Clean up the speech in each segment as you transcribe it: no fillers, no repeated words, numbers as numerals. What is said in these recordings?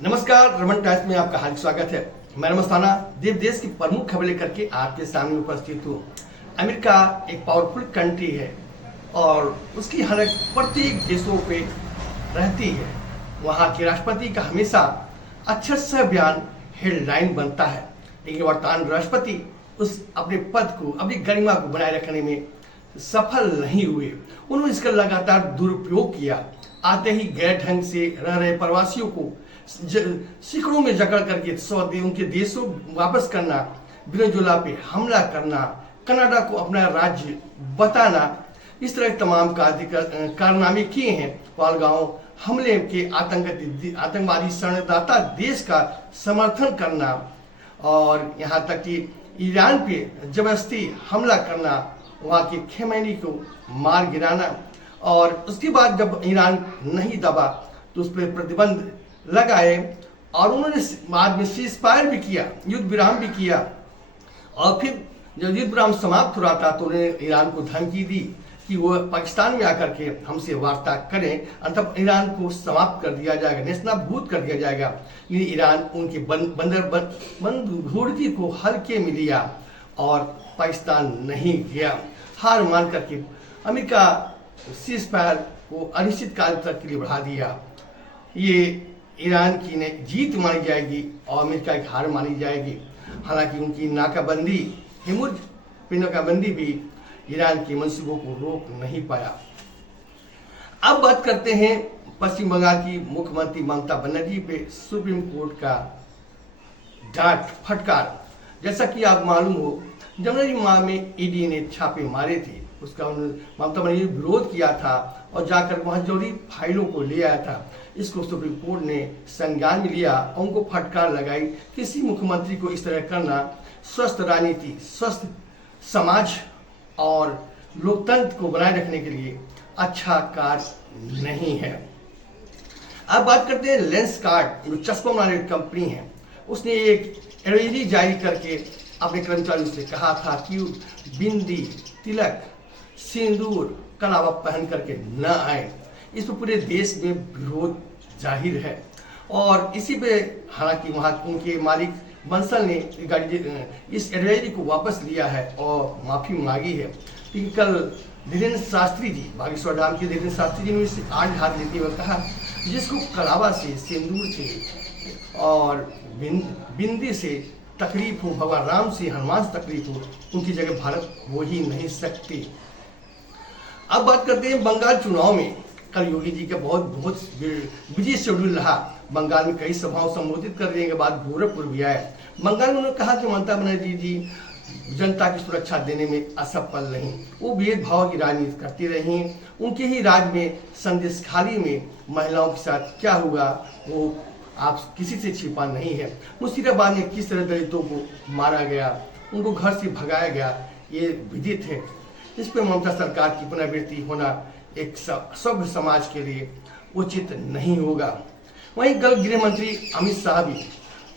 नमस्कार, रमन टाइम्स में आपका हार्दिक स्वागत है। मैं मस्ताना देव देश की प्रमुख खबर लेकर के आपके सामने उपस्थित हूँ। अमेरिका एक पावरफुल कंट्री है और उसकी हर प्रत्येक देशों पे रहती है। वहाँ के राष्ट्रपति का हमेशा अक्षर से बयान हेडलाइन बनता है, लेकिन वर्तमान राष्ट्रपति उस अपने पद को, अपनी गरिमा को बनाए रखने में सफल नहीं हुए। उन्होंने इसका लगातार दुरुपयोग किया। आते ही गैर ढंग से रह रहे प्रवासियों को शिकड़ों में जकड़ करके उनके देशों वापस करना, वेनेजुएला पे हमला करना, कनाडा को अपना राज्य बताना, इस तरह तमाम कारनामे किए हैं। पहलगांव हमले के आतंकवादी शरणदाता देश का समर्थन करना और यहाँ तक कि ईरान पे जबरदस्ती हमला करना, वहाँ के खेमैनी को मार गिराना और उसके बाद जब ईरान नहीं दबा तो उस पर प्रतिबंध लगाए और उन्होंने बाद में सीज फायर भी किया, युद्ध विराम भी किया। और फिर जब युद्ध विराम समाप्त हो रहा था तो उन्होंने ईरान को धमकी दी कि वो पाकिस्तान में आकर के हमसे वार्ता करें, अंततः ईरान को समाप्त कर दिया जाएगा, नेस्तनाबूद कर दिया जाएगा। लेकिन ईरान उनके बंदूकघोड़की को हल्के में लिया और पाकिस्तान नहीं गया। हार मान करके अमेरिका सीज फायर को अनिश्चित काल तक के लिए बढ़ा दिया। ये ईरान की जीत मानी जाएगी और अमेरिका की हार मानी जाएगी। हालांकि उनकी नाकाबंदी, हिमुज पे नाकाबंदी भी ईरान के मंसूबों को रोक नहीं पाया। अब बात करते हैं पश्चिम बंगाल की मुख्यमंत्री ममता बनर्जी पे सुप्रीम कोर्ट का डांट फटकार। जैसा कि आप मालूम हो, जनवरी माह में ईडी ने छापे मारे थे, उसका ममता बनर्जी ने विरोध किया था और जाकर वहां जरूरी फाइलों को ले आया था। इसको सुप्रीम कोर्ट ने संज्ञान में लिया और उनको फटकार लगाई। किसी मुख्यमंत्री को इस तरह करना स्वस्थ राजनीति, स्वस्थ समाज और लोकतंत्र को बनाए रखने के लिए अच्छा कार्य नहीं है। अब बात करते हैं लेंसकार्ट, जो चश्मा बनाने की कंपनी है। उसने एक एडवाइजरी जारी करके अपने कर्मचारियों से कहा था कि बिंदी, तिलक, सिंदूर, कलावा पहन करके न आए। इस पर पूरे देश में विरोध जाहिर है और इसी पे हालांकि वहाँ उनके मालिक बंसल ने इस एडवाइजरी को वापस लिया है और माफ़ी मांगी है। लेकिन कल धीरेन्द्र शास्त्री जी, बागेश्वर धाम के धीरेन्द्र शास्त्री जी ने इससे आज हाथ लेते हुए कहा, जिसको कलावा से, सिंदूर से और बिंदी से तकलीफ हो, भगवान राम से, हनुमान से तकलीफ हो, उनकी जगह भारत हो ही नहीं सकती। अब बात करते हैं बंगाल चुनाव में। कल योगी जी का बहुत बिजी शेड्यूल रहा। बंगाल में कई सभाओं संबोधित करने के बाद गोरखपुर भी आए। बंगाल में उन्होंने कहा कि ममता बनर्जी जी जनता की सुरक्षा देने में असफल रहीं, वो भेदभाव की राजनीति करती रहीं। उनके ही राज में संदेशखाली में महिलाओं के साथ क्या हुआ वो आप किसी से छिपा नहीं है। मुर्शिदाबाद में किस तरह दलितों को मारा गया, उनको घर से भगाया गया, ये विदित है। इस पर ममता सरकार की पुनरावृत्ति होना एक सभ्य समाज के लिए उचित नहीं होगा। वहीं कल गृह मंत्री अमित शाह भी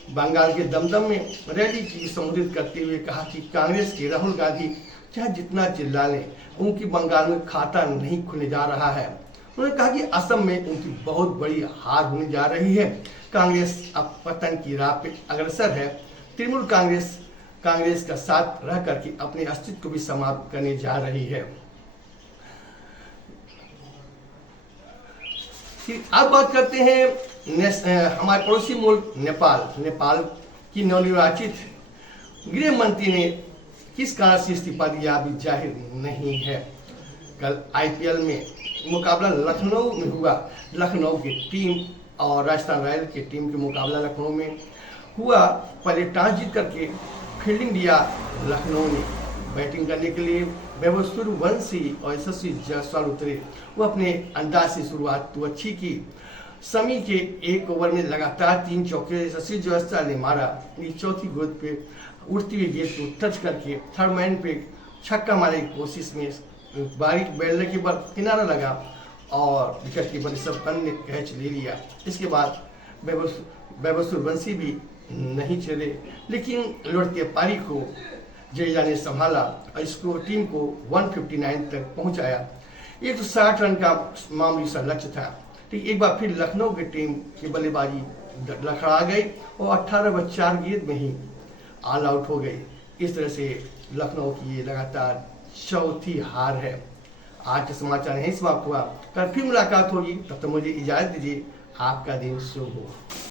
बंगाल के दमदम में रैली की संबोधित करते हुए कहा कि कांग्रेस के राहुल गांधी चाहे जितना चिल्ला लें, उनकी बंगाल में खाता नहीं खुलने जा रहा है। उन्होंने कहा कि असम में उनकी बहुत बड़ी हार होने जा रही है। कांग्रेस अब पतन की राह पे अग्रसर है। तृणमूल कांग्रेस का साथ रह करके अपने अस्तित्व को भी समाप्त करने जा रही है। अब बात करते हैं हमारे पड़ोसी मुल्क नेपाल की नवनिर्वाचित गृह मंत्री ने किस कारण से इस्तीफा दिया अभी जाहिर नहीं है। कल आईपीएल में मुकाबला लखनऊ में हुआ। लखनऊ की टीम और राजस्थान रॉयल की टीम के मुकाबला लखनऊ में हुआ। पहले टॉस जीत करके फील्डिंग दिया लखनऊ ने। बैटिंग करने के लिए वैभव सूर्यवंशी और यशस्वी जायसवाल उतरे। वो अपने अंदाज से शुरुआत तो अच्छी की। समी के एक ओवर में लगातार 3 चौके यशस्वी जायसवाल ने मारा। चौथी गेंद पे उड़ती हुई गेंद को टच करके थर्ड मैन पे छक्का मारने की कोशिश में बारीक बैलर के बाद किनारा लगा और विकेट कीपर ऋषभ पंत ने कैच ले लिया। इसके बाद वैभव सूर्यवंशी भी नहीं चले, लेकिन लौटते पारी को जडेजा ने संभाला और इसको टीम को 159 तक पहुंचाया। 160 रन का मामूली सा लक्ष्य था। ठीक एक बार फिर लखनऊ की टीम की बल्लेबाजी लड़खड़ा गई और 18/4 गेंद में ही ऑल आउट हो गई। इस तरह से लखनऊ की ये लगातार चौथी हार है। आज का समाचार यहीं समाप्त हुआ। कल फिर मुलाकात होगी, तब तक मुझे इजाजत दीजिए। आपका दिन शुभ हो।